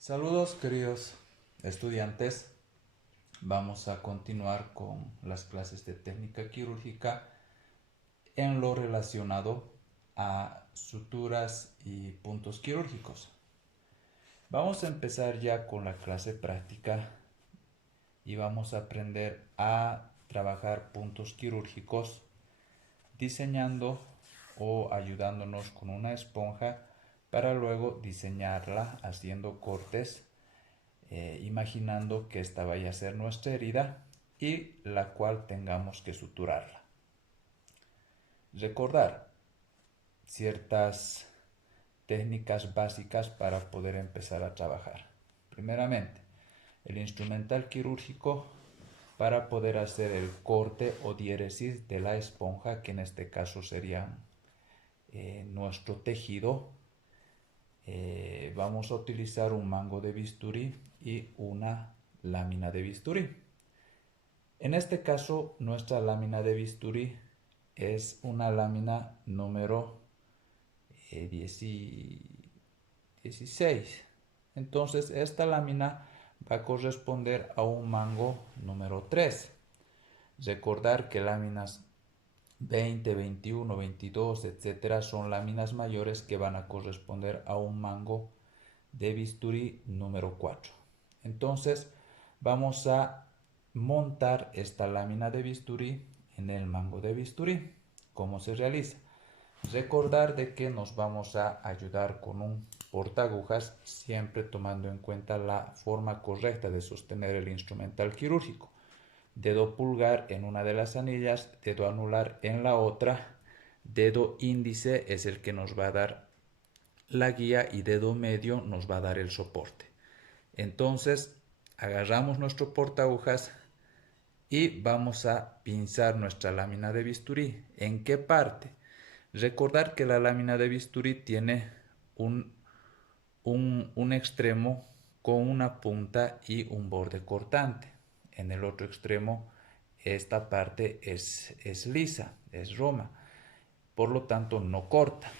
Saludos queridos estudiantes, vamos a continuar con las clases de técnica quirúrgica en lo relacionado a suturas y puntos quirúrgicos. Vamos a empezar ya con la clase práctica y vamos a aprender a trabajar puntos quirúrgicos diseñando o ayudándonos con una esponja para luego diseñarla haciendo cortes, imaginando que esta vaya a ser nuestra herida y la cual tengamos que suturarla. Recordar ciertas técnicas básicas para poder empezar a trabajar. Primeramente, el instrumental quirúrgico para poder hacer el corte o diéresis de la esponja, que en este caso sería nuestro tejido. Vamos a utilizar un mango de bisturí y una lámina de bisturí. En este caso, nuestra lámina de bisturí es una lámina número 16. Entonces, esta lámina va a corresponder a un mango número 3. Recordar que láminas 20, 21, 22, etcétera, son láminas mayores que van a corresponder a un mango de bisturí número 4. Entonces, vamos a montar esta lámina de bisturí en el mango de bisturí. ¿Cómo se realiza? Recordar de que nos vamos a ayudar con un portaagujas, siempre tomando en cuenta la forma correcta de sostener el instrumental quirúrgico. Dedo pulgar en una de las anillas, dedo anular en la otra, dedo índice es el que nos va a dar la guía y dedo medio nos va a dar el soporte. Entonces agarramos nuestro portaagujas y vamos a pinzar nuestra lámina de bisturí. ¿En qué parte? Recordar que la lámina de bisturí tiene un extremo con una punta y un borde cortante. En el otro extremo esta parte es lisa, es roma, por lo tanto no corta.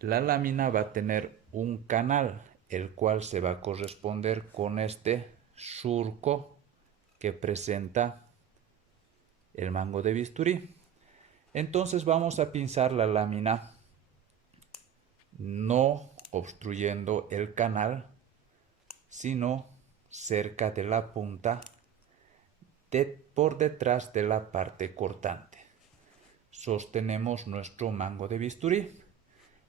La lámina va a tener un canal, el cual se va a corresponder con este surco que presenta el mango de bisturí. Entonces vamos a pinzar la lámina no obstruyendo el canal, sino cerca de la punta, por detrás de la parte cortante. Sostenemos nuestro mango de bisturí.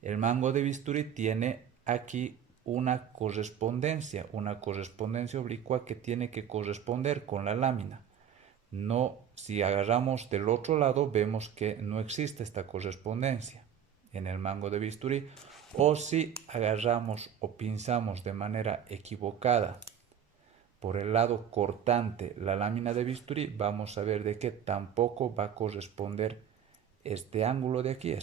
El mango de bisturí tiene aquí una correspondencia oblicua que tiene que corresponder con la lámina. No, si agarramos del otro lado, vemos que no existe esta correspondencia en el mango de bisturí. O si agarramos o pinzamos de manera equivocada por el lado cortante la lámina de bisturí, vamos a ver de que tampoco va a corresponder este ángulo de aquí,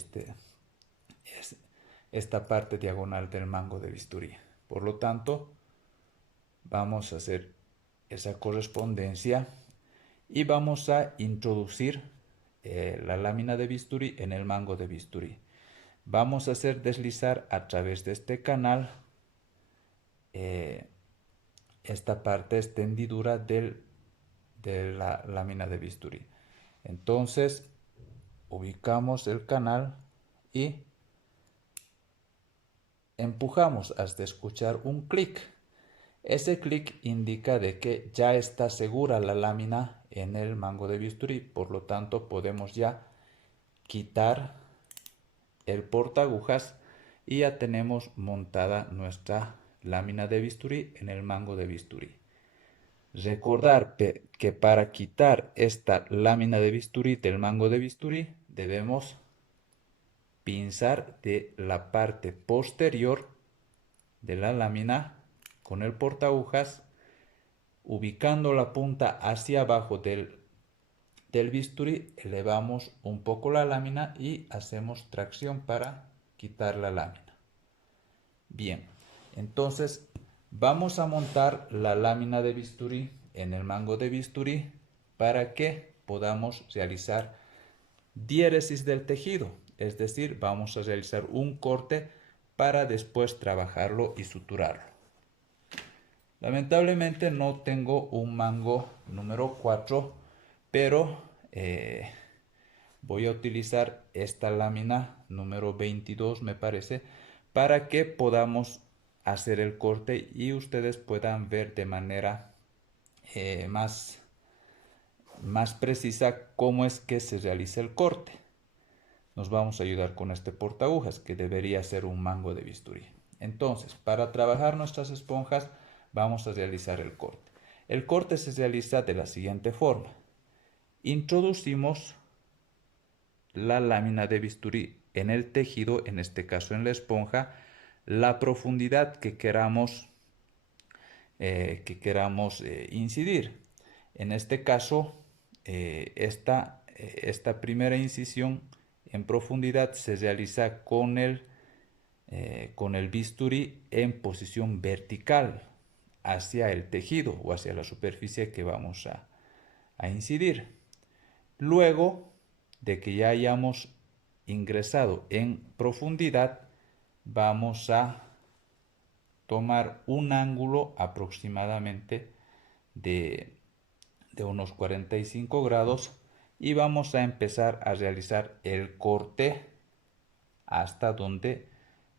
esta parte diagonal del mango de bisturí. Por lo tanto, vamos a hacer esa correspondencia y vamos a introducir la lámina de bisturí en el mango de bisturí. Vamos a hacer deslizar a través de este canal esta parte, esta hendidura de la lámina de bisturí. Entonces ubicamos el canal y empujamos hasta escuchar un clic. Ese clic indica de que ya está segura la lámina en el mango de bisturí, por lo tanto podemos ya quitar el portaagujas y ya tenemos montada nuestra lámina de bisturí en el mango de bisturí. Recordar que para quitar esta lámina de bisturí del mango de bisturí debemos pinzar de la parte posterior de la lámina con el portaagujas, ubicando la punta hacia abajo del bisturí, elevamos un poco la lámina y hacemos tracción para quitar la lámina. Bien, entonces vamos a montar la lámina de bisturí en el mango de bisturí para que podamos realizar diéresis del tejido, es decir, vamos a realizar un corte para después trabajarlo y suturarlo. Lamentablemente no tengo un mango número 4, pero voy a utilizar esta lámina número 22, me parece, para que podamos hacer el corte y ustedes puedan ver de manera más precisa cómo es que se realiza el corte. Nos vamos a ayudar con este portaagujas, que debería ser un mango de bisturí. Entonces, para trabajar nuestras esponjas, vamos a realizar el corte. El corte se realiza de la siguiente forma. Introducimos la lámina de bisturí en el tejido, en este caso en la esponja, la profundidad que queramos incidir. En este caso, esta primera incisión en profundidad se realiza con el bisturí en posición vertical hacia el tejido o hacia la superficie que vamos a incidir. Luego de que ya hayamos ingresado en profundidad, vamos a tomar un ángulo aproximadamente de unos 45 grados y vamos a empezar a realizar el corte hasta donde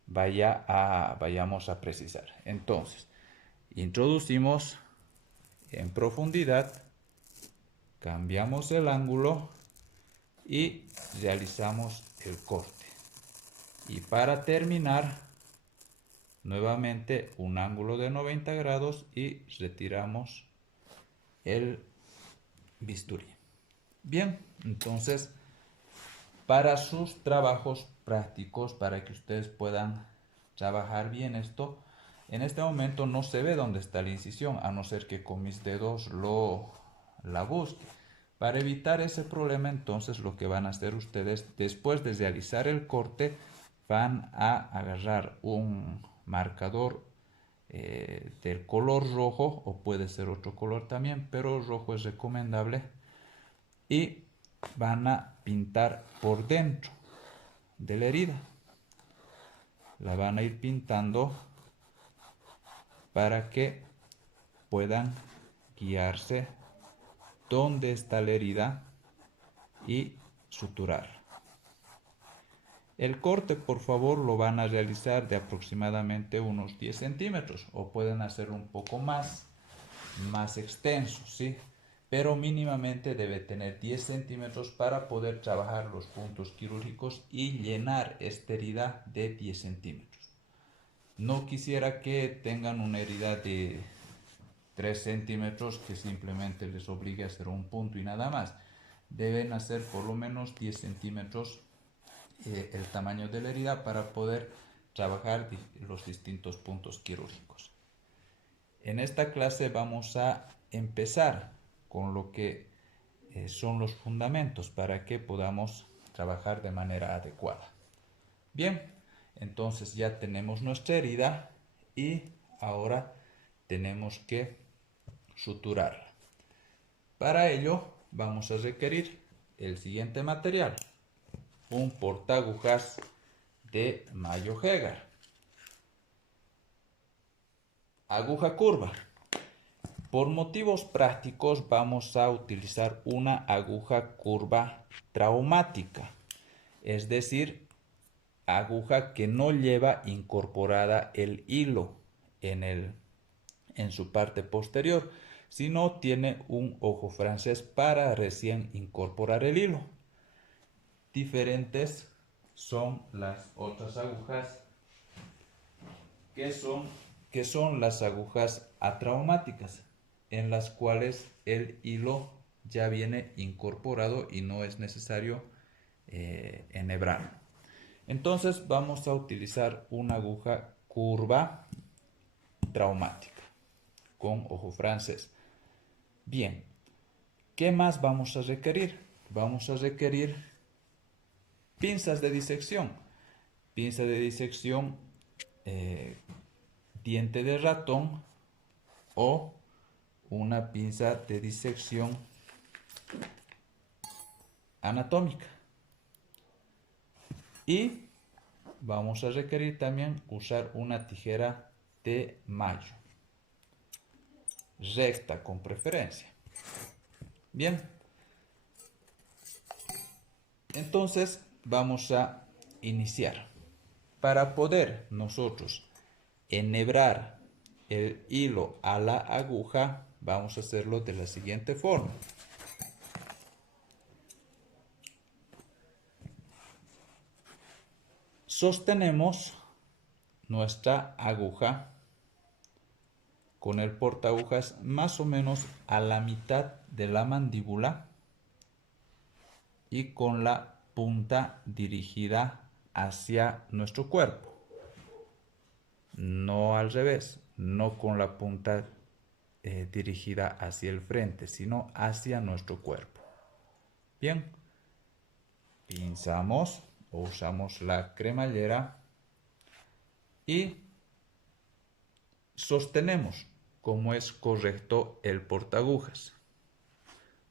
vayamos a precisar. Entonces, introducimos en profundidad, cambiamos el ángulo y realizamos el corte. Y para terminar, nuevamente un ángulo de 90 grados y retiramos el bisturí. Bien, entonces para sus trabajos prácticos, para que ustedes puedan trabajar bien esto, en este momento no se ve dónde está la incisión, a no ser que con mis dedos la busque. Para evitar ese problema, entonces lo que van a hacer ustedes después de realizar el corte, van a agarrar un marcador del color rojo, o puede ser otro color también, pero rojo es recomendable, y van a pintar por dentro de la herida. La van a ir pintando para que puedan guiarse dónde está la herida y suturar. El corte, por favor, lo van a realizar de aproximadamente unos 10 centímetros, o pueden hacerlo un poco más extenso, ¿sí? Pero mínimamente debe tener 10 centímetros para poder trabajar los puntos quirúrgicos y llenar esta herida de 10 centímetros. No quisiera que tengan una herida de 3 centímetros que simplemente les obligue a hacer un punto y nada más. Deben hacer por lo menos 10 centímetros el tamaño de la herida para poder trabajar los distintos puntos quirúrgicos. En esta clase vamos a empezar con lo que son los fundamentos para que podamos trabajar de manera adecuada. Bien, entonces ya tenemos nuestra herida y ahora tenemos que suturarla. Para ello vamos a requerir el siguiente material: un portaagujas de Mayo Hegar, aguja curva. Por motivos prácticos vamos a utilizar una aguja curva traumática, es decir, aguja que no lleva incorporada el hilo en su parte posterior, sino tiene un ojo francés para recién incorporar el hilo. Diferentes son las otras agujas que son las agujas atraumáticas, en las cuales el hilo ya viene incorporado y no es necesario enhebrarlo. Entonces vamos a utilizar una aguja curva traumática con ojo francés. Bien, ¿qué más vamos a requerir? Vamos a requerir pinzas de disección. Pinza de disección, diente de ratón, o una pinza de disección anatómica. Y vamos a requerir también usar una tijera de Mayo. recta con preferencia. Bien, entonces vamos a iniciar. Para poder nosotros enhebrar el hilo a la aguja, vamos a hacerlo de la siguiente forma. Sostenemos nuestra aguja con el portagujas más o menos a la mitad de la mandíbula y con la punta dirigida hacia nuestro cuerpo. No al revés, no con la punta dirigida hacia el frente, sino hacia nuestro cuerpo. Bien, pinzamos o usamos la cremallera y sostenemos como es correcto el portagujas.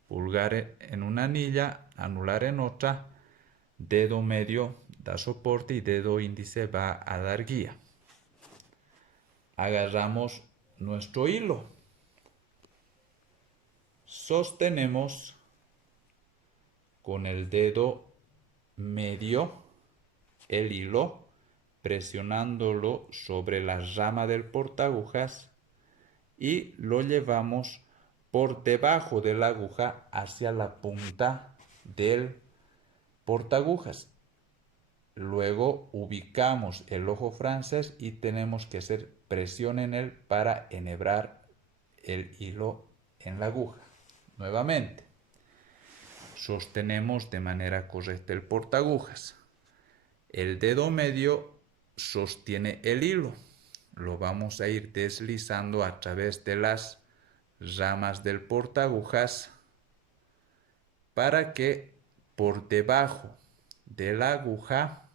Pulgar en una anilla, anular en otra, dedo medio da soporte y dedo índice va a dar guía. Agarramos nuestro hilo, sostenemos con el dedo medio el hilo, presionándolo sobre la rama del portagujas y lo llevamos por debajo de la aguja hacia la punta del portagujas. Luego ubicamos el ojo francés y tenemos que hacer presión en él para enhebrar el hilo en la aguja. Nuevamente, sostenemos de manera correcta el portagujas. El dedo medio sostiene el hilo. Lo vamos a ir deslizando a través de las ramas del portagujas para que por debajo de la aguja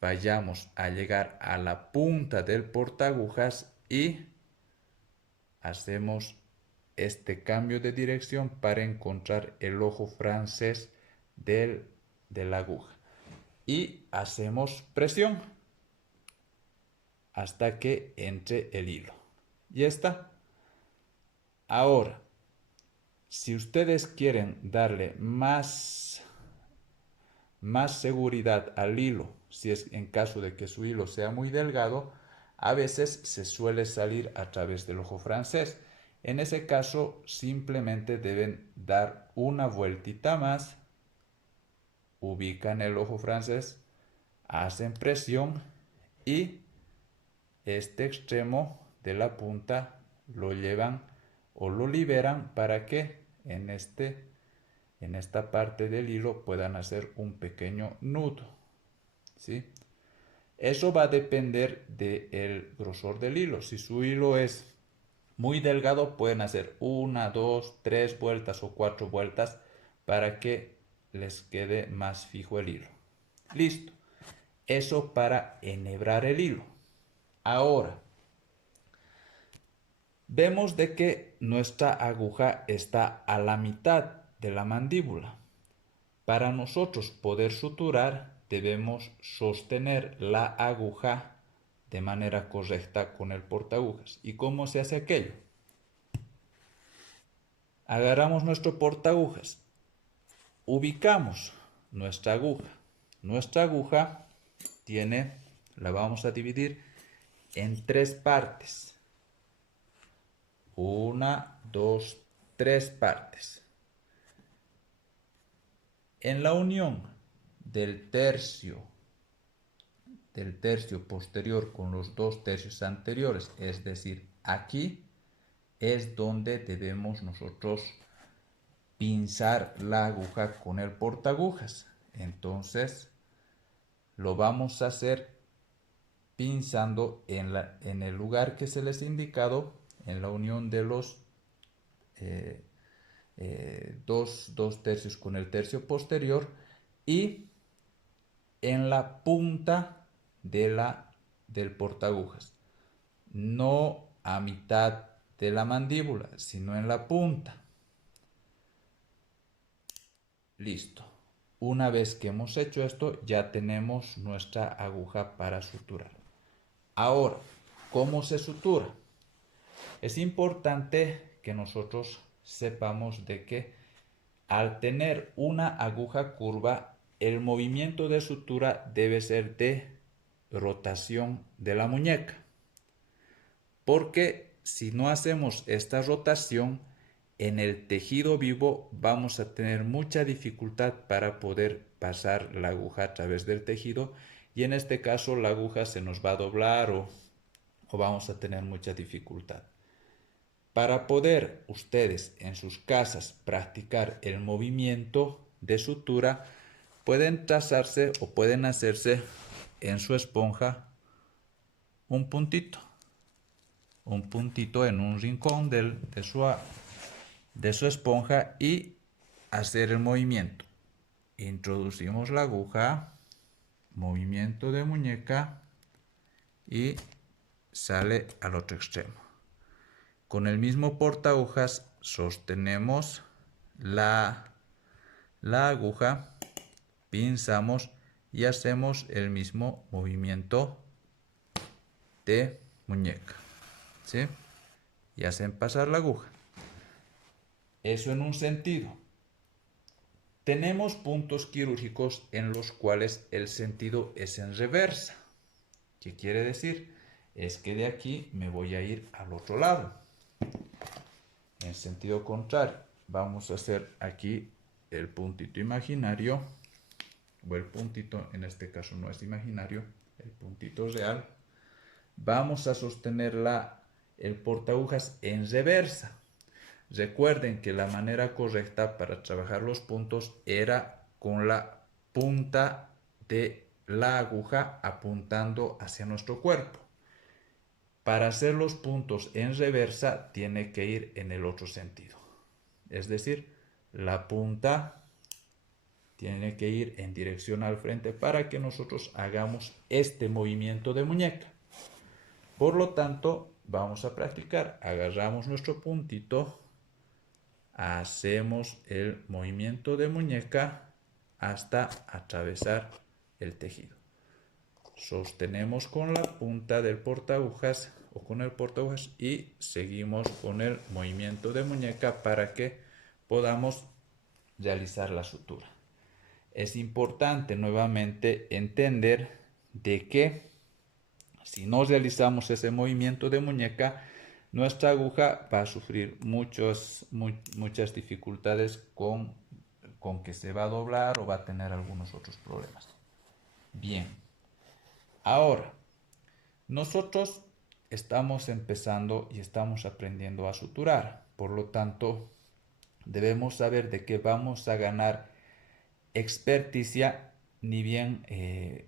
vayamos a llegar a la punta del portagujas y hacemos este cambio de dirección para encontrar el ojo francés de la aguja y hacemos presión hasta que entre el hilo. Ya está. Ahora, si ustedes quieren darle más seguridad al hilo, si es en caso de que su hilo sea muy delgado, a veces se suele salir a través del ojo francés. En ese caso, simplemente deben dar una vueltita más, ubican el ojo francés, hacen presión y este extremo de la punta lo llevan o lo liberan para que en esta parte del hilo puedan hacer un pequeño nudo, ¿sí? Eso va a depender del grosor del hilo. Si su hilo es muy delgado, pueden hacer 1, 2, 3 vueltas o 4 vueltas para que les quede más fijo el hilo. Listo. Eso para enhebrar el hilo. Ahora, vemos de que nuestra aguja está a la mitad de la mandíbula. Para nosotros poder suturar, debemos sostener la aguja de manera correcta con el portagujas. ¿Y cómo se hace aquello? Agarramos nuestro portagujas, ubicamos nuestra aguja. Nuestra aguja la vamos a dividir en 3 partes. 1, 2, 3 partes. En la unión del tercio posterior con los 2 tercios anteriores, es decir, aquí es donde debemos nosotros pinzar la aguja con el portagujas. Entonces lo vamos a hacer pinzando en el lugar que se les ha indicado, en la unión de los 2 tercios con el tercio posterior y en la punta del portagujas, no a mitad de la mandíbula, sino en la punta. Listo. Una vez que hemos hecho esto, ya tenemos nuestra aguja para suturar. Ahora, ¿cómo se sutura? Es importante que nosotros sepamos de que al tener una aguja curva, el movimiento de sutura debe ser de rotación de la muñeca. Porque si no hacemos esta rotación, en el tejido vivo vamos a tener mucha dificultad para poder pasar la aguja a través del tejido y en este caso la aguja se nos va a doblar o vamos a tener mucha dificultad. Para poder ustedes en sus casas practicar el movimiento de sutura, pueden trazarse o pueden hacerse en su esponja un puntito en un rincón de su esponja y hacer el movimiento. Introducimos la aguja, movimiento de muñeca y sale al otro extremo. Con el mismo portahojas sostenemos la aguja, pinzamos y hacemos el mismo movimiento de muñeca, ¿sí? Y hacen pasar la aguja. Eso en un sentido. Tenemos puntos quirúrgicos en los cuales el sentido es en reversa. ¿Qué quiere decir? Es que de aquí me voy a ir al otro lado. En sentido contrario, vamos a hacer aquí el puntito imaginario, o el puntito, en este caso no es imaginario, el puntito real. Vamos a sostener el portagujas en reversa. Recuerden que la manera correcta para trabajar los puntos era con la punta de la aguja apuntando hacia nuestro cuerpo. Para hacer los puntos en reversa tiene que ir en el otro sentido. Es decir, la punta tiene que ir en dirección al frente para que nosotros hagamos este movimiento de muñeca. Por lo tanto, vamos a practicar. Agarramos nuestro puntito, hacemos el movimiento de muñeca hasta atravesar el tejido. Sostenemos con la punta del portagujas o con el portagujas y seguimos con el movimiento de muñeca para que podamos realizar la sutura. Es importante nuevamente entender de que si no realizamos ese movimiento de muñeca, nuestra aguja va a sufrir muchas dificultades con que se va a doblar o va a tener algunos otros problemas. Bien, ahora, nosotros estamos empezando y estamos aprendiendo a suturar, por lo tanto, debemos saber de que vamos a ganar experticia ni bien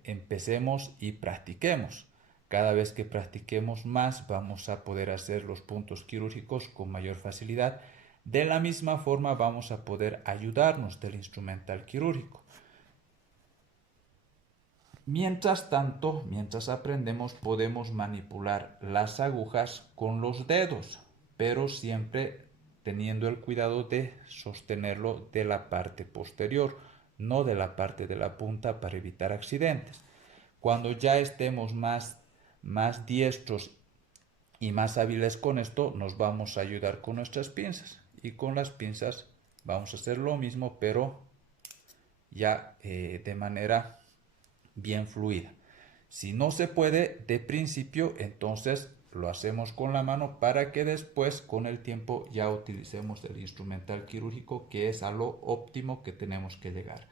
empecemos y practiquemos. Cada vez que practiquemos más vamos a poder hacer los puntos quirúrgicos con mayor facilidad. De la misma forma vamos a poder ayudarnos del instrumental quirúrgico. Mientras tanto, mientras aprendemos, podemos manipular las agujas con los dedos, pero siempre teniendo el cuidado de sostenerlo de la parte posterior, no de la parte de la punta para evitar accidentes. Cuando ya estemos más diestros y más hábiles con esto, nos vamos a ayudar con nuestras pinzas. Y con las pinzas vamos a hacer lo mismo, pero ya de manera bien fluida. Si no se puede de principio, entonces lo hacemos con la mano para que después con el tiempo ya utilicemos el instrumental quirúrgico, que es a lo óptimo que tenemos que llegar.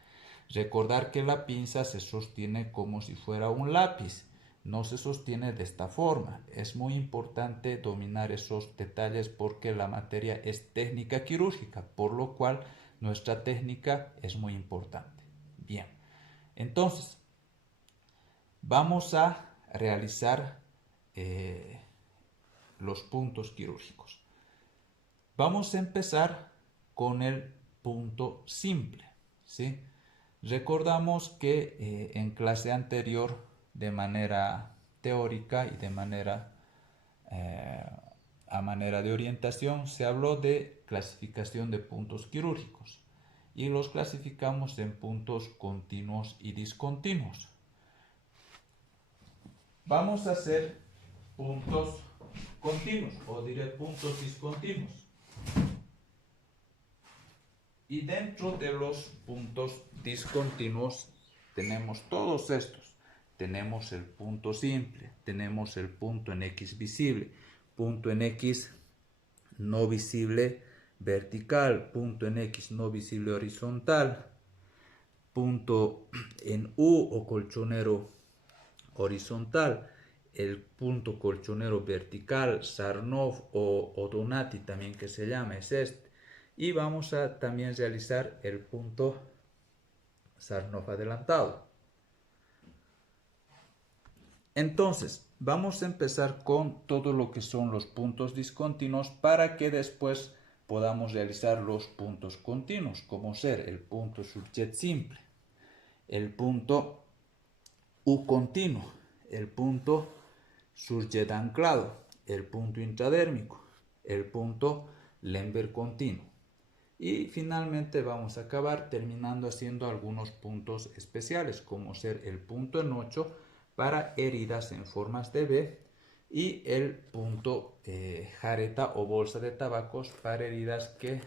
Recordar que la pinza se sostiene como si fuera un lápiz, no se sostiene de esta forma. Es muy importante dominar esos detalles porque la materia es técnica quirúrgica, por lo cual nuestra técnica es muy importante. Bien, entonces vamos a realizar los puntos quirúrgicos. Vamos a empezar con el punto simple, ¿sí? Recordamos que en clase anterior, de manera teórica y de a manera de orientación, se habló de clasificación de puntos quirúrgicos y los clasificamos en puntos continuos y discontinuos. Vamos a hacer puntos continuos o diré puntos discontinuos. Y dentro de los puntos discontinuos tenemos todos estos. Tenemos el punto simple, tenemos el punto en X visible, punto en X no visible vertical, punto en X no visible horizontal, punto en U o colchonero horizontal, el punto colchonero vertical, Sarnoff o Donati también que se llama, es este. Y vamos a también realizar el punto Sarnoff adelantado. Entonces, vamos a empezar con todo lo que son los puntos discontinuos para que después podamos realizar los puntos continuos, como ser el punto surjet simple, el punto U continuo, el punto surjet anclado, el punto intradérmico, el punto Lemberg continuo. Y finalmente vamos a acabar terminando haciendo algunos puntos especiales, como ser el punto en 8 para heridas en formas de V y el punto jareta o bolsa de tabacos para heridas que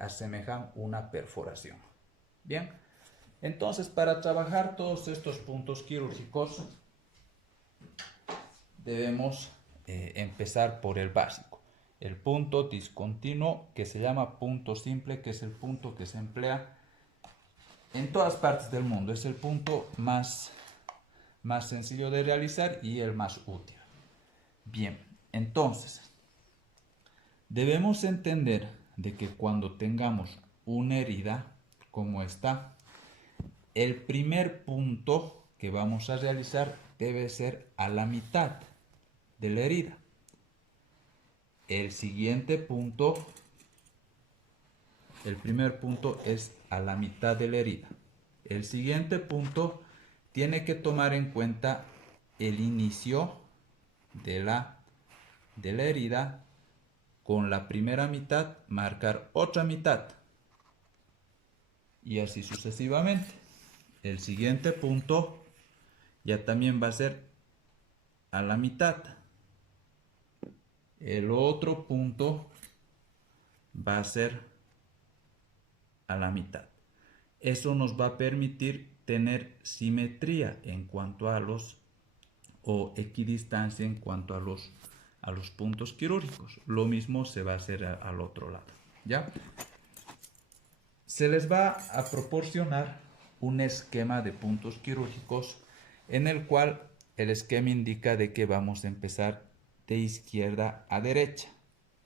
asemejan una perforación. Bien, entonces para trabajar todos estos puntos quirúrgicos debemos empezar por el básico. El punto discontinuo, que se llama punto simple, que es el punto que se emplea en todas partes del mundo. Es el punto más sencillo de realizar y el más útil. Bien, entonces, debemos entender de que cuando tengamos una herida como esta, el primer punto que vamos a realizar debe ser a la mitad de la herida. El siguiente punto, el primer punto es a la mitad de la herida. El siguiente punto tiene que tomar en cuenta el inicio de la herida. Con la primera mitad marcar otra mitad y así sucesivamente. El siguiente punto ya también va a ser a la mitad. El otro punto va a ser a la mitad. Eso nos va a permitir tener simetría en cuanto a los, o equidistancia en cuanto a los puntos quirúrgicos. Lo mismo se va a hacer al otro lado. ¿Ya? Se les va a proporcionar un esquema de puntos quirúrgicos en el cual el esquema indica de que vamos a empezar de izquierda a derecha.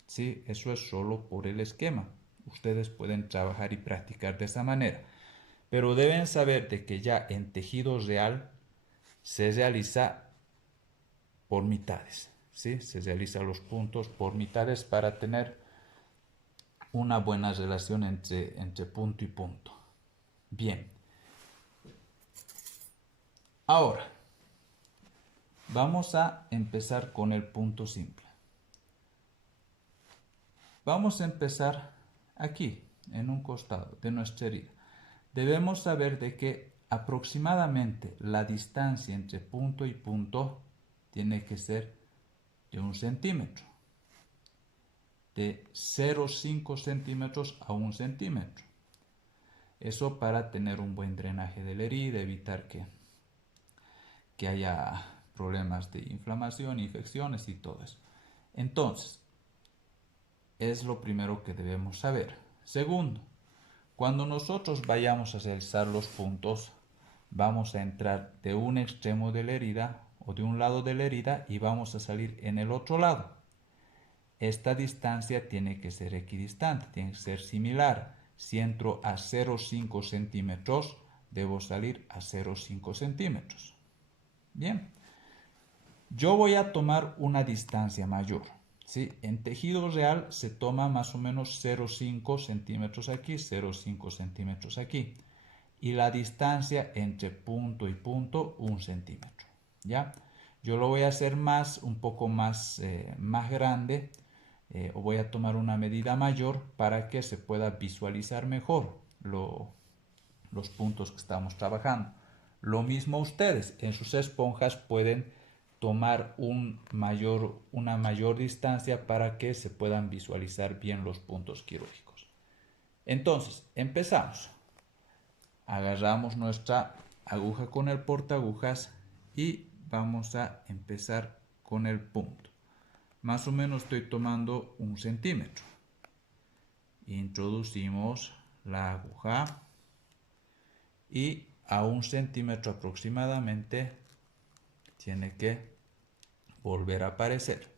¿Sí? Eso es solo por el esquema. Ustedes pueden trabajar y practicar de esa manera. Pero deben saber de que ya en tejido real se realiza por mitades. ¿Sí? Se realizan los puntos por mitades para tener una buena relación entre punto y punto. Bien. Ahora, vamos a empezar con el punto simple. Vamos a empezar aquí, en un costado de nuestra herida. Debemos saber de que aproximadamente la distancia entre punto y punto tiene que ser de 1 centímetro. De 0,5 centímetros a 1 centímetro. Eso para tener un buen drenaje de la herida, evitar que haya problemas de inflamación, infecciones y todo eso. Entonces, es lo primero que debemos saber. Segundo, cuando nosotros vayamos a realizar los puntos, vamos a entrar de un extremo de la herida o de un lado de la herida y vamos a salir en el otro lado. Esta distancia tiene que ser equidistante, tiene que ser similar. Si entro a 0,5 centímetros, debo salir a 0,5 centímetros. Bien, yo voy a tomar una distancia mayor. ¿Sí? En tejido real se toma más o menos 0,5 centímetros aquí, 0,5 centímetros aquí. Y la distancia entre punto y punto, 1 centímetro. ¿Ya? Yo lo voy a hacer un poco más grande, o voy a tomar una medida mayor para que se pueda visualizar mejor los puntos que estamos trabajando. Lo mismo ustedes, en sus esponjas pueden tomar una mayor distancia para que se puedan visualizar bien los puntos quirúrgicos. Entonces, empezamos. Agarramos nuestra aguja con el portaagujas y vamos a empezar con el punto. Más o menos estoy tomando 1 centímetro. Introducimos la aguja y a 1 centímetro aproximadamente tiene que volver a aparecer.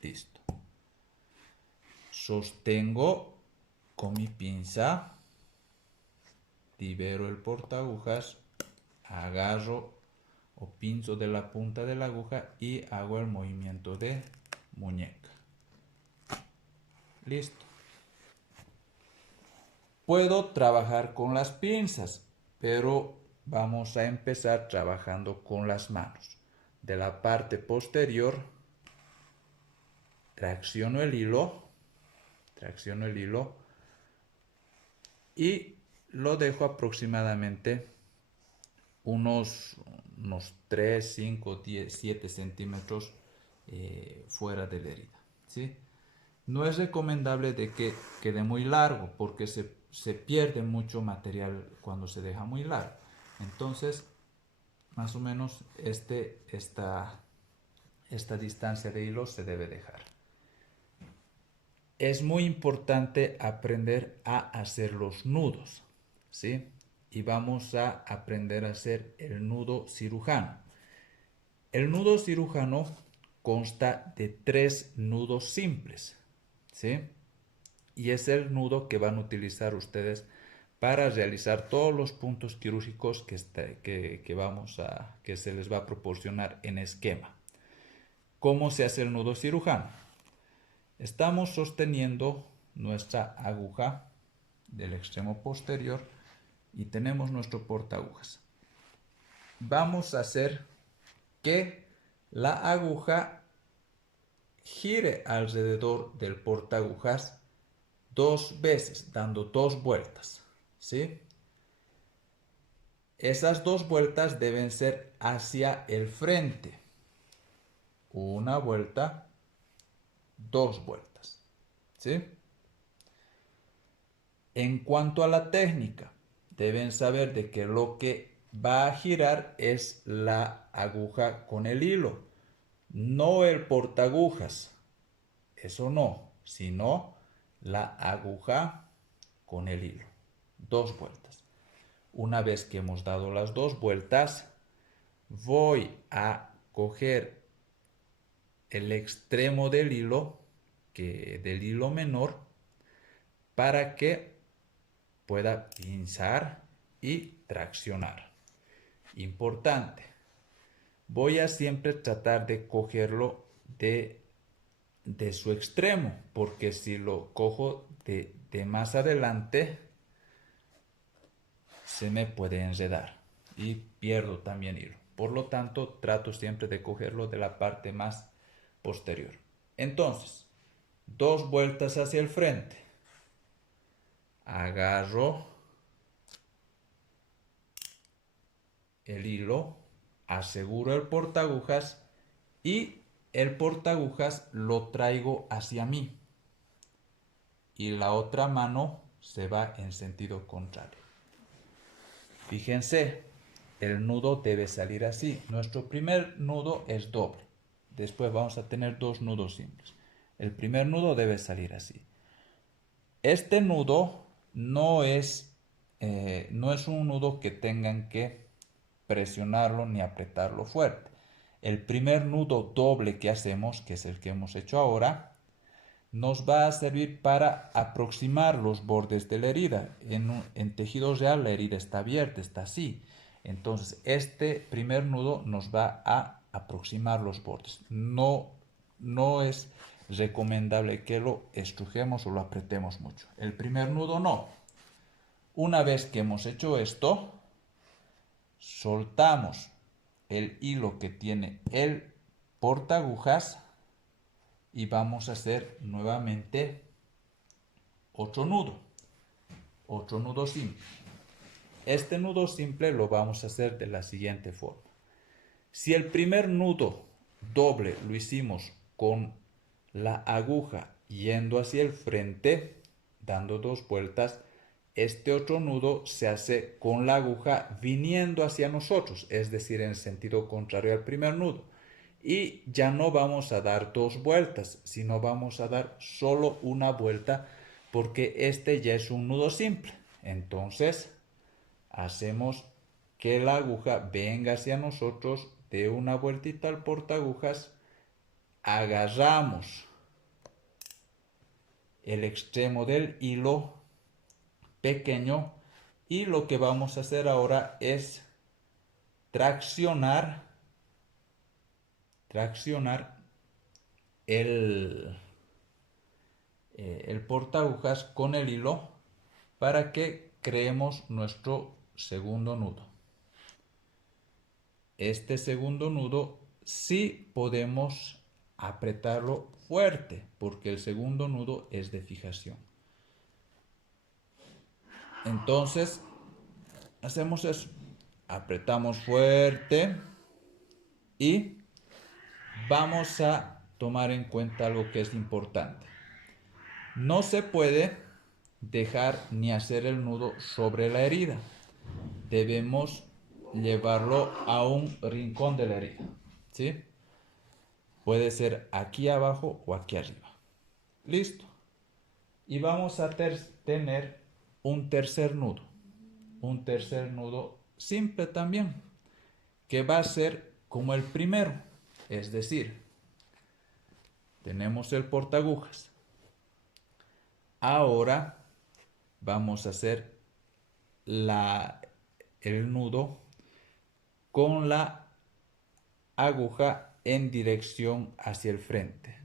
Listo. Sostengo con mi pinza, libero el portaagujas, agarro o pinzo de la punta de la aguja y hago el movimiento de muñeca. Listo. Puedo trabajar con las pinzas, pero vamos a empezar trabajando con las manos. De la parte posterior, tracciono el hilo y lo dejo aproximadamente unos 3, 5, 10, 7 centímetros fuera de la herida, ¿sí? No es recomendable de que quede muy largo porque se pierde mucho material cuando se deja muy largo. Entonces, más o menos esta distancia de hilo se debe dejar. Es muy importante aprender a hacer los nudos, ¿sí? Y vamos a aprender a hacer el nudo cirujano. El nudo cirujano consta de 3 nudos simples, ¿sí? Y es el nudo que van a utilizar ustedes para realizar todos los puntos quirúrgicos que se les va a proporcionar en esquema. ¿Cómo se hace el nudo cirujano? Estamos sosteniendo nuestra aguja del extremo posterior y tenemos nuestro portaagujas. Vamos a hacer que la aguja gire alrededor del portaagujas 2 veces, dando 2 vueltas, ¿sí? Esas 2 vueltas deben ser hacia el frente. 1 vuelta, 2 vueltas, ¿sí? En cuanto a la técnica, deben saber de que lo que va a girar es la aguja con el hilo, no el portaagujas. Eso no, sino la aguja con el hilo. 2 vueltas. Una vez que hemos dado las 2 vueltas, voy a coger el extremo del hilo, del hilo menor, para que pueda pinzar y traccionar. Importante. Voy a siempre tratar de cogerlo de su extremo, porque si lo cojo de más adelante, se me puede enredar y pierdo también hilo. Por lo tanto, trato siempre de cogerlo de la parte más posterior. Entonces, 2 vueltas hacia el frente. Agarro el hilo, aseguro el portaagujas y el portaagujas lo traigo hacia mí. Y la otra mano se va en sentido contrario. Fíjense, el nudo debe salir así. Nuestro primer nudo es doble. Después vamos a tener 2 nudos simples. El primer nudo debe salir así. Este nudo no es un nudo que tengan que presionarlo ni apretarlo fuerte. El primer nudo doble que hacemos, que es el que hemos hecho ahora, nos va a servir para aproximar los bordes de la herida. En tejido real la herida está abierta, está así. Entonces este primer nudo nos va a aproximar los bordes. No es recomendable que lo estrujemos o lo apretemos mucho. El primer nudo no. Una vez que hemos hecho esto, soltamos el hilo que tiene el portaagujas y vamos a hacer nuevamente otro nudo simple. Este nudo simple lo vamos a hacer de la siguiente forma. Si el primer nudo doble lo hicimos con la aguja yendo hacia el frente, dando 2 vueltas, este otro nudo se hace con la aguja viniendo hacia nosotros, es decir, en sentido contrario al primer nudo. Y ya no vamos a dar 2 vueltas, sino vamos a dar solo una vuelta porque este ya es un nudo simple. Entonces, hacemos que la aguja venga hacia nosotros, de una vueltita al portagujas, agarramos el extremo del hilo pequeño y lo que vamos a hacer ahora es traccionar el, el portagujas con el hilo para que creemos nuestro segundo nudo. Este segundo nudo sí podemos apretarlo fuerte porque el segundo nudo es de fijación. Entonces hacemos eso, apretamos fuerte y vamos a tomar en cuenta algo que es importante. No se puede dejar ni hacer el nudo sobre la herida. Debemos llevarlo a un rincón de la herida, ¿sí? Puede ser aquí abajo o aquí arriba. Listo. Y vamos a tener un tercer nudo. Un tercer nudo simple también, que va a ser como el primero. Es decir, tenemos el portagujas. Ahora vamos a hacer el nudo con la aguja en dirección hacia el frente,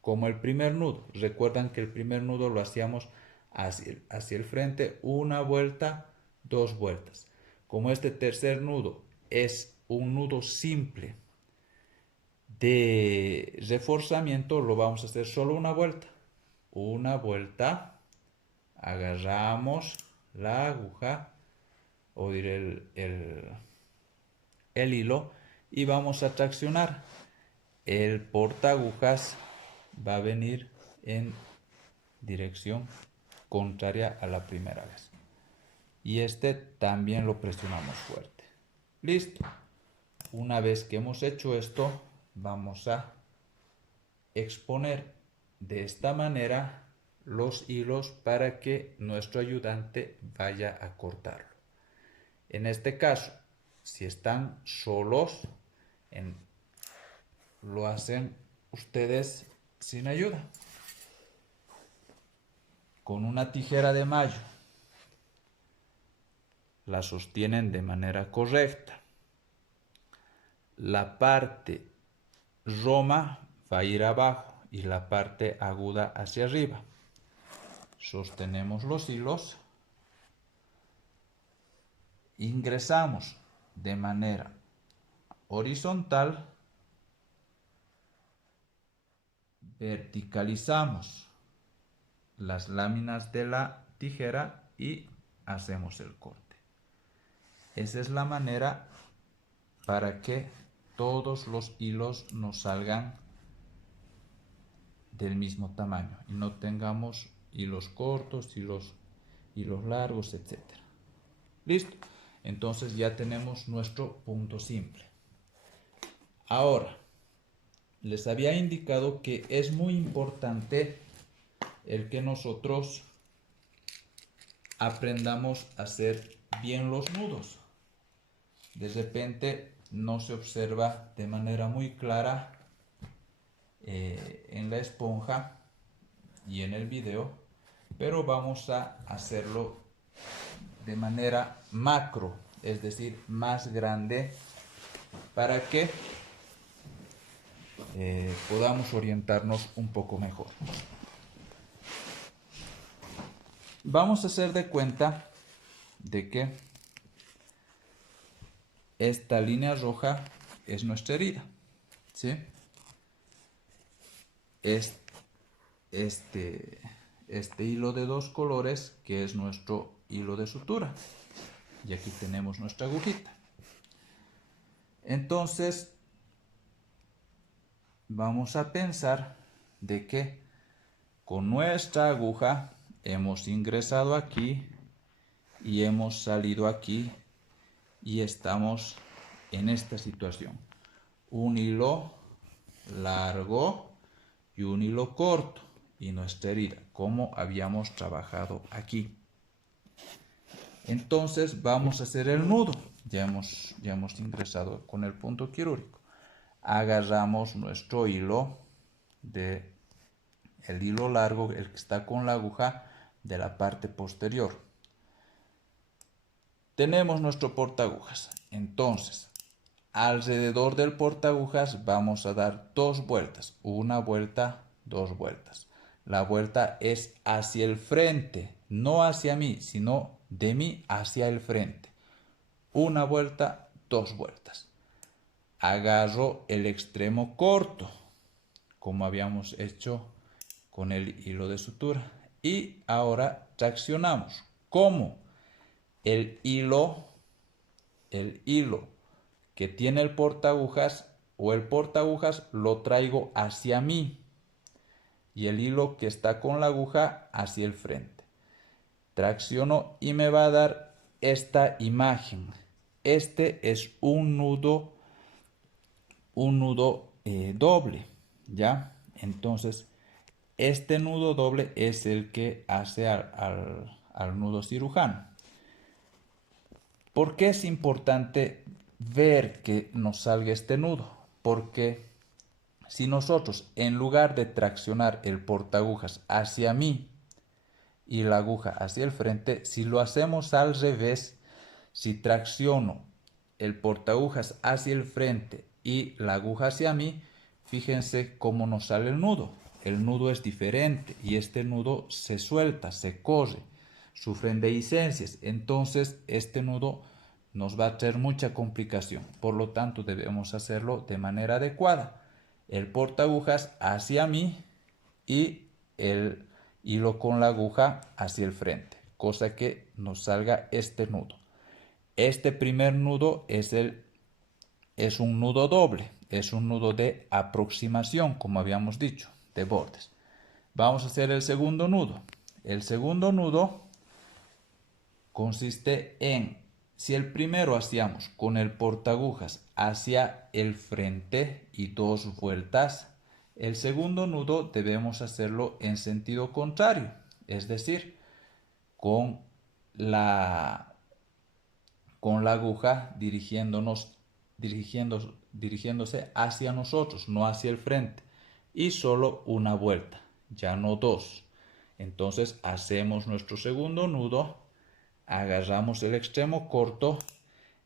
como el primer nudo. Recuerdan que el primer nudo lo hacíamos hacia el frente, una vuelta, 2 vueltas. Como este tercer nudo es un nudo simple de reforzamiento, lo vamos a hacer solo una vuelta. Una vuelta, agarramos la aguja, o diré el hilo, y vamos a traccionar. El portagujas va a venir en dirección contraria a la primera vez. Y este también lo presionamos fuerte. Listo. Una vez que hemos hecho esto, vamos a exponer de esta manera los hilos para que nuestro ayudante vaya a cortarlo. En este caso, si están solos, lo hacen ustedes sin ayuda. Con una tijera de mallo la sostienen de manera correcta. La parte roma va a ir abajo y la parte aguda hacia arriba. Sostenemos los hilos, ingresamos de manera horizontal, verticalizamos las láminas de la tijera y hacemos el corte. Esa es la manera para que todos los hilos nos salgan del mismo tamaño y no tengamos hilos cortos, hilos largos, etc. Listo. Entonces ya tenemos nuestro punto simple. Ahora, les había indicado que es muy importante el que nosotros aprendamos a hacer bien los nudos. De repente no se observa de manera muy clara en la esponja y en el video, pero vamos a hacerlo de manera macro, es decir, más grande, para que podamos orientarnos un poco mejor. Vamos a hacer de cuenta de que esta línea roja es nuestra herida, ¿sí? Este hilo de 2 colores que es nuestro hilo de sutura, y aquí tenemos nuestra agujita. Entonces, vamos a pensar de que con nuestra aguja hemos ingresado aquí y hemos salido aquí y estamos en esta situación. Un hilo largo y un hilo corto y nuestra herida, como habíamos trabajado aquí. Entonces vamos a hacer el nudo. Ya hemos ingresado con el punto quirúrgico. Agarramos nuestro hilo el hilo largo, el que está con la aguja de la parte posterior. Tenemos nuestro portaagujas. Entonces, alrededor del portaagujas vamos a dar 2 vueltas. Una vuelta, 2 vueltas. La vuelta es hacia el frente, no hacia mí, sino de mí hacia el frente. Una vuelta, 2 vueltas. Agarro el extremo corto, como habíamos hecho con el hilo de sutura. Y ahora traccionamos. ¿Cómo? El hilo que tiene el portaagujas o el portaagujas lo traigo hacia mí y el hilo que está con la aguja hacia el frente. Tracciono y me va a dar esta imagen. Este es un nudo doble, ¿ya? Entonces, este nudo doble es el que hace al nudo cirujano. ¿Por qué es importante ver que nos salga este nudo? Porque si nosotros, en lugar de traccionar el portaagujas hacia mí y la aguja hacia el frente, si lo hacemos al revés, si tracciono el portaagujas hacia el frente y la aguja hacia mí, fíjense cómo nos sale el nudo. El nudo es diferente y este nudo se suelta, se corre, sufren dehiscencias. Entonces este nudo nos va a traer mucha complicación. Por lo tanto, debemos hacerlo de manera adecuada. El portaagujas hacia mí y el hilo con la aguja hacia el frente, cosa que nos salga este nudo. Este primer nudo es un nudo doble, es un nudo de aproximación, como habíamos dicho, de bordes. Vamos a hacer el segundo nudo. El segundo nudo consiste en, si el primero hacíamos con el portaagujas hacia el frente y 2 vueltas, el segundo nudo debemos hacerlo en sentido contrario, es decir, con la aguja dirigiéndose hacia nosotros, no hacia el frente, y solo una vuelta, ya no 2. Entonces hacemos nuestro segundo nudo, agarramos el extremo corto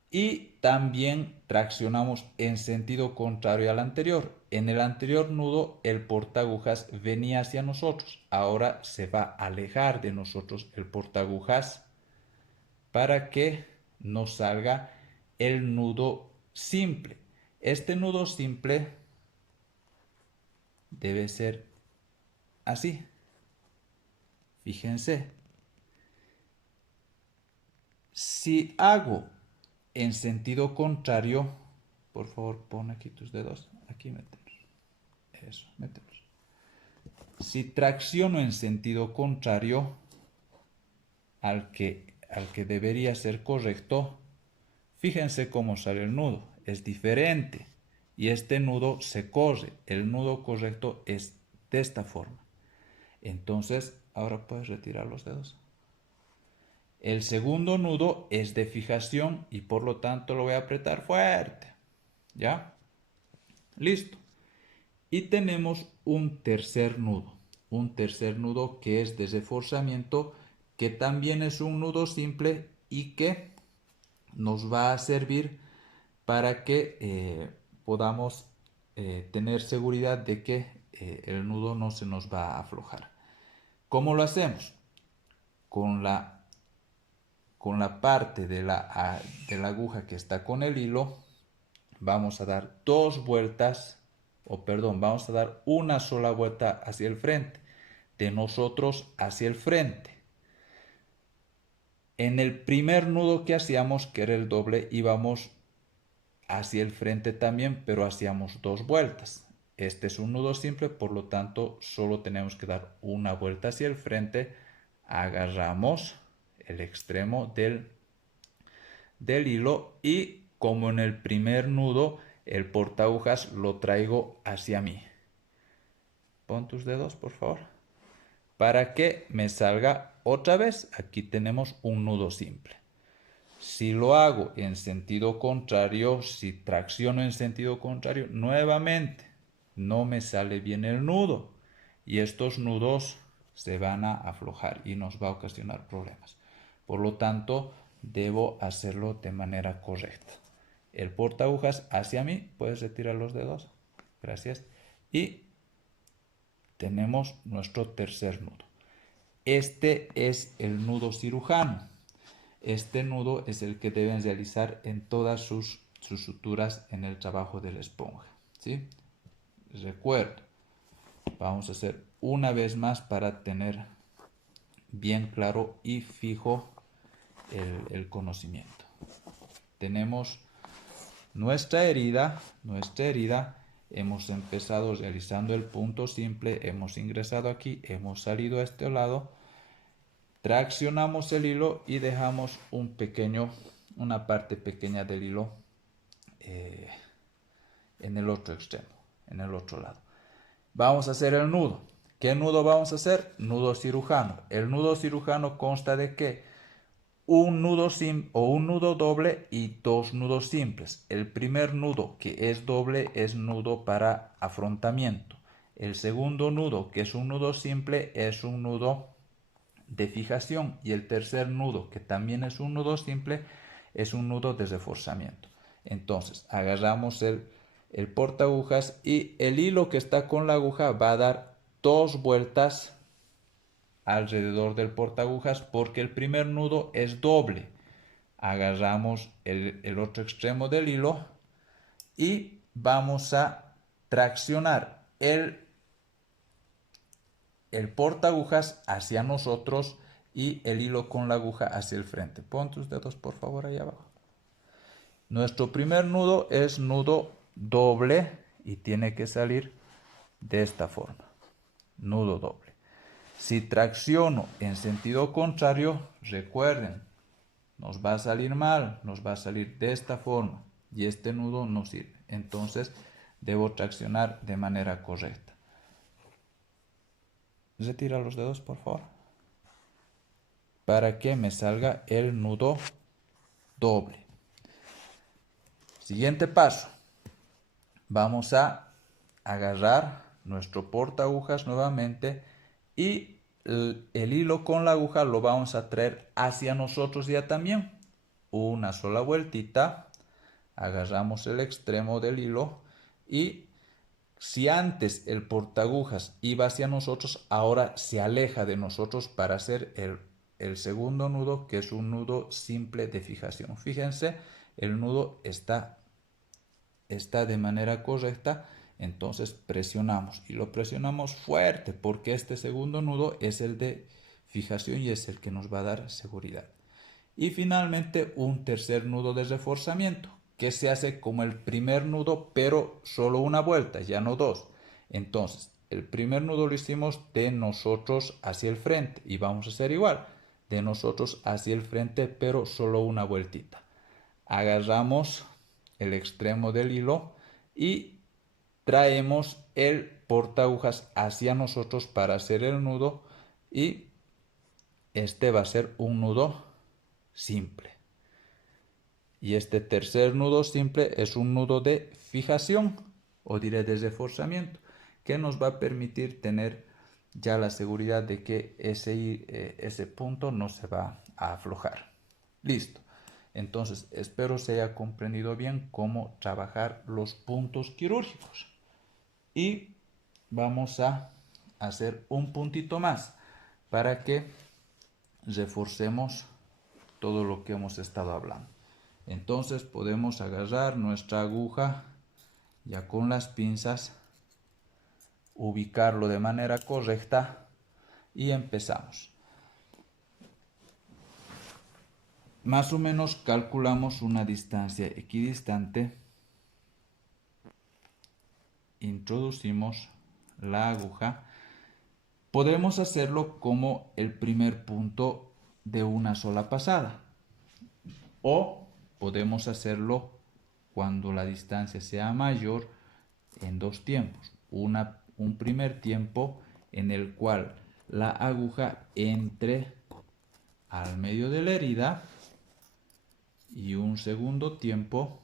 y también traccionamos en sentido contrario al anterior. En el anterior nudo el portaagujas venía hacia nosotros, ahora se va a alejar de nosotros el portaagujas para que nos salga el nudo simple. Este nudo simple debe ser así. Fíjense. Si hago en sentido contrario, por favor pon aquí tus dedos, aquí mételos. Eso, mételos. Si tracciono en sentido contrario al que debería ser correcto, fíjense cómo sale el nudo, es diferente y este nudo se corre, el nudo correcto es de esta forma. Entonces, ahora puedes retirar los dedos. El segundo nudo es de fijación y por lo tanto lo voy a apretar fuerte, ¿ya? Listo. Y tenemos un tercer nudo que es de reforzamiento, que también es un nudo simple y que nos va a servir para que podamos tener seguridad de que el nudo no se nos va a aflojar. ¿Cómo lo hacemos? Con la parte de la aguja que está con el hilo, vamos a dar 2 vueltas, vamos a dar una sola vuelta hacia el frente, de nosotros hacia el frente. En el primer nudo que hacíamos, que era el doble, íbamos hacia el frente también, pero hacíamos 2 vueltas. Este es un nudo simple, por lo tanto solo tenemos que dar una vuelta hacia el frente. Agarramos el extremo del hilo y como en el primer nudo el portaagujas lo traigo hacia mí. Pon tus dedos, por favor, para que me salga otra vez. Aquí tenemos un nudo simple. Si lo hago en sentido contrario, si tracciono en sentido contrario, nuevamente no me sale bien el nudo y estos nudos se van a aflojar y nos va a ocasionar problemas. Por lo tanto, debo hacerlo de manera correcta. El portaagujas hacia mí, puedes retirar los dedos, gracias, y tenemos nuestro tercer nudo. Este es el nudo cirujano. Este nudo es el que deben realizar en todas sus suturas en el trabajo de la esponja, ¿sí? Recuerdo, vamos a hacer una vez más para tener bien claro y fijo el conocimiento. Tenemos nuestra herida, hemos empezado realizando el punto simple, hemos ingresado aquí, hemos salido a este lado, traccionamos el hilo y dejamos una parte pequeña del hilo en el otro extremo, en el otro lado. Vamos a hacer el nudo. ¿Qué nudo vamos a hacer? Nudo cirujano. El nudo cirujano consta de ¿qué? Un nudo doble y 2 nudos simples. El primer nudo, que es doble, es nudo para afrontamiento. El segundo nudo, que es un nudo simple, es un nudo de fijación. Y el tercer nudo, que también es un nudo simple, es un nudo de reforzamiento. Entonces, agarramos el portaagujas y el hilo que está con la aguja va a dar 2 vueltas alrededor del portaagujas porque el primer nudo es doble. Agarramos el otro extremo del hilo y vamos a traccionar el portaagujas hacia nosotros y el hilo con la aguja hacia el frente. Pon tus dedos por favor ahí abajo. Nuestro primer nudo es nudo doble y tiene que salir de esta forma. Nudo doble. Si tracciono en sentido contrario, recuerden, nos va a salir mal, nos va a salir de esta forma y este nudo no sirve. Entonces debo traccionar de manera correcta. Retira los dedos, por favor, para que me salga el nudo doble. Siguiente paso. Vamos a agarrar nuestro portaagujas nuevamente y el hilo con la aguja lo vamos a traer hacia nosotros ya también. Una sola vueltita, agarramos el extremo del hilo y si antes el portaagujas iba hacia nosotros, ahora se aleja de nosotros para hacer el segundo nudo, que es un nudo simple de fijación. Fíjense, el nudo está de manera correcta, entonces presionamos y lo presionamos fuerte porque este segundo nudo es el de fijación y es el que nos va a dar seguridad. Y finalmente un tercer nudo de reforzamiento que se hace como el primer nudo pero solo una vuelta, ya no 2. Entonces el primer nudo lo hicimos de nosotros hacia el frente y vamos a hacer igual, de nosotros hacia el frente pero solo una vueltita. Agarramos el extremo del hilo y traemos el portaagujas hacia nosotros para hacer el nudo y este va a ser un nudo simple. Y este tercer nudo simple es un nudo de fijación o diré de reforzamiento que nos va a permitir tener ya la seguridad de que ese punto no se va a aflojar. Listo. Entonces, espero se haya comprendido bien cómo trabajar los puntos quirúrgicos. Y vamos a hacer un puntito más para que reforcemos todo lo que hemos estado hablando. Entonces, podemos agarrar nuestra aguja ya con las pinzas, ubicarlo de manera correcta y empezamos. Más o menos calculamos una distancia equidistante introducimos la aguja. Podremos hacerlo como el primer punto de una sola pasada, o podemos hacerlo cuando la distancia sea mayor en dos tiempos. Un primer tiempo en el cual la aguja entre al medio de la herida, y un segundo tiempo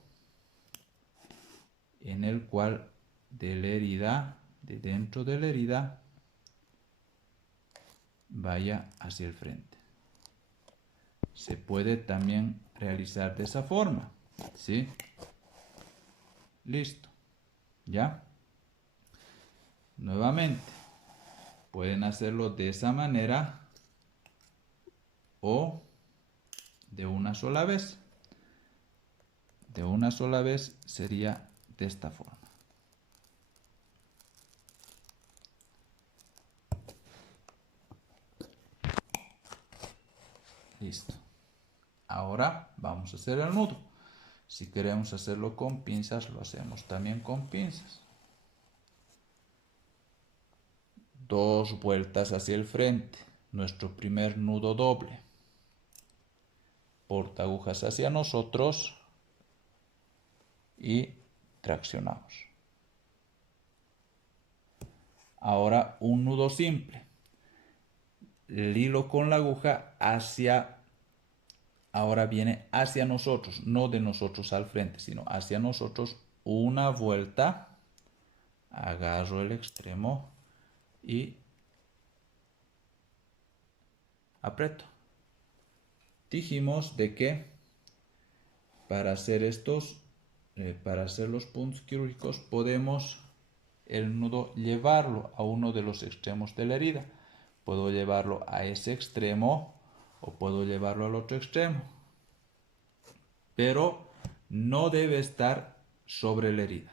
en el cual de la herida, de dentro de la herida, vaya hacia el frente. Se puede también realizar de esa forma, ¿sí? Listo. ¿Ya? Nuevamente, pueden hacerlo de esa manera o de una sola vez. De una sola vez sería de esta forma. Listo. Ahora vamos a hacer el nudo. Si queremos hacerlo con pinzas, lo hacemos también con pinzas. 2 vueltas hacia el frente. Nuestro primer nudo doble. Porta agujas hacia nosotros y traccionamos. Ahora un nudo simple. El hilo con la aguja ahora viene hacia nosotros, no de nosotros al frente, sino hacia nosotros. Una vuelta, agarro el extremo y aprieto. Dijimos de que para hacer los puntos quirúrgicos podemos el nudo llevarlo a uno de los extremos de la herida. Puedo llevarlo a ese extremo o puedo llevarlo al otro extremo, pero no debe estar sobre la herida.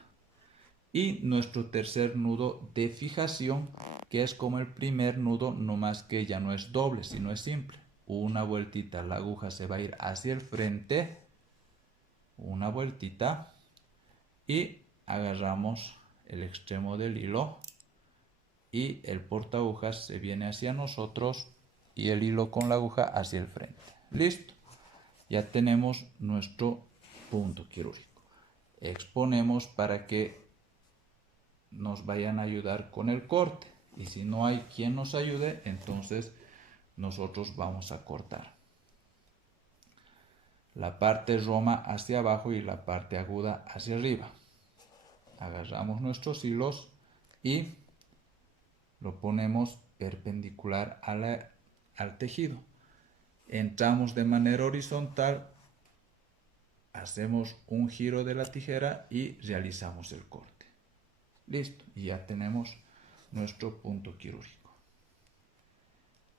Y nuestro tercer nudo de fijación, que es como el primer nudo, no más que ya no es doble, sino es simple. Una vueltita, la aguja se va a ir hacia el frente, una vueltita, y agarramos el extremo del hilo y el porta agujas se viene hacia nosotros y el hilo con la aguja hacia el frente. Listo. Ya tenemos nuestro punto quirúrgico. Exponemos para que nos vayan a ayudar con el corte, y si no hay quien nos ayude, entonces nosotros vamos a cortar la parte roma hacia abajo y la parte aguda hacia arriba. Agarramos nuestros hilos y lo ponemos perpendicular al tejido. Entramos de manera horizontal, hacemos un giro de la tijera y realizamos el corte. Listo, y ya tenemos nuestro punto quirúrgico.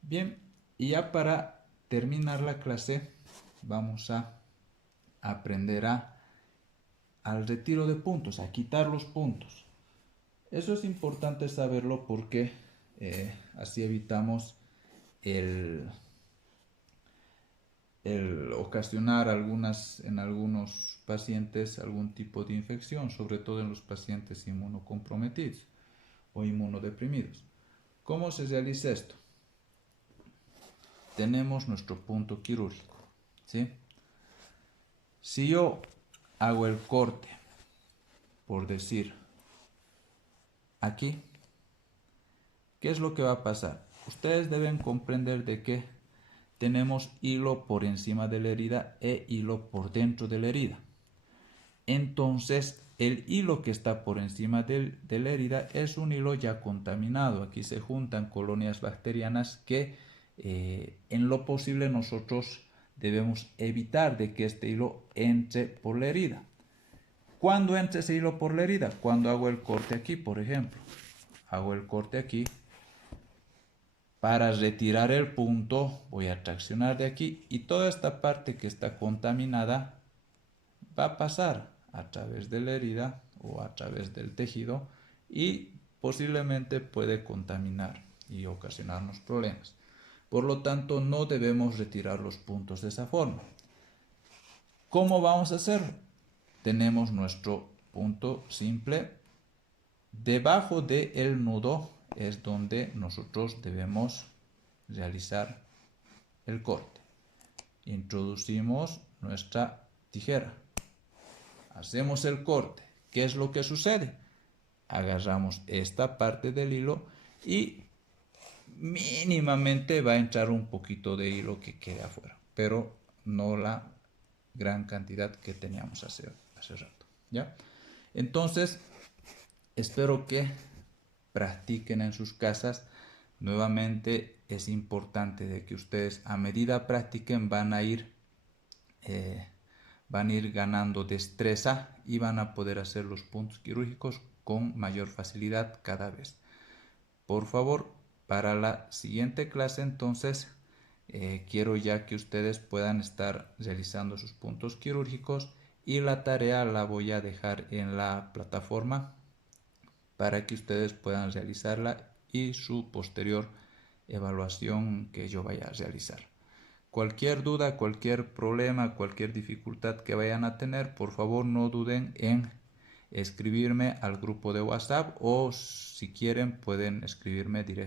Bien, y ya para terminar la clase vamos a aprender al retiro de puntos, a quitar los puntos. Eso es importante saberlo porque así evitamos el ocasionar en algunos pacientes algún tipo de infección, sobre todo en los pacientes inmunocomprometidos o inmunodeprimidos. ¿Cómo se realiza esto? Tenemos nuestro punto quirúrgico, ¿sí? Si yo hago el corte, por decir, aquí, ¿qué es lo que va a pasar? Ustedes deben comprender de que tenemos hilo por encima de la herida e hilo por dentro de la herida. Entonces, el hilo que está por encima de la herida es un hilo ya contaminado. Aquí se juntan colonias bacterianas que en lo posible nosotros debemos evitar de que este hilo entre por la herida. ¿Cuándo entra ese hilo por la herida? Cuando hago el corte aquí, por ejemplo. Hago el corte aquí. Para retirar el punto voy a traccionar de aquí y toda esta parte que está contaminada va a pasar a través de la herida o a través del tejido y posiblemente puede contaminar y ocasionarnos problemas. Por lo tanto, no debemos retirar los puntos de esa forma. ¿Cómo vamos a hacerlo? Tenemos nuestro punto simple, Debajo del nudo es donde nosotros debemos realizar el corte. Introducimos nuestra tijera. Hacemos el corte. ¿Qué es lo que sucede? Agarramos esta parte del hilo y mínimamente va a entrar un poquito de hilo que quede afuera, pero no la gran cantidad que teníamos hace rato, ¿ya? Entonces, espero que practiquen en sus casas. Nuevamente es importante de que ustedes a medida practiquen van a ir ganando destreza y van a poder hacer los puntos quirúrgicos con mayor facilidad cada vez. Por favor, para la siguiente clase entonces quiero ya que ustedes puedan estar realizando sus puntos quirúrgicos y la tarea la voy a dejar en la plataforma para que ustedes puedan realizarla y su posterior evaluación que yo vaya a realizar. Cualquier duda, cualquier problema, cualquier dificultad que vayan a tener, por favor no duden en escribirme al grupo de WhatsApp o si quieren pueden escribirme directamente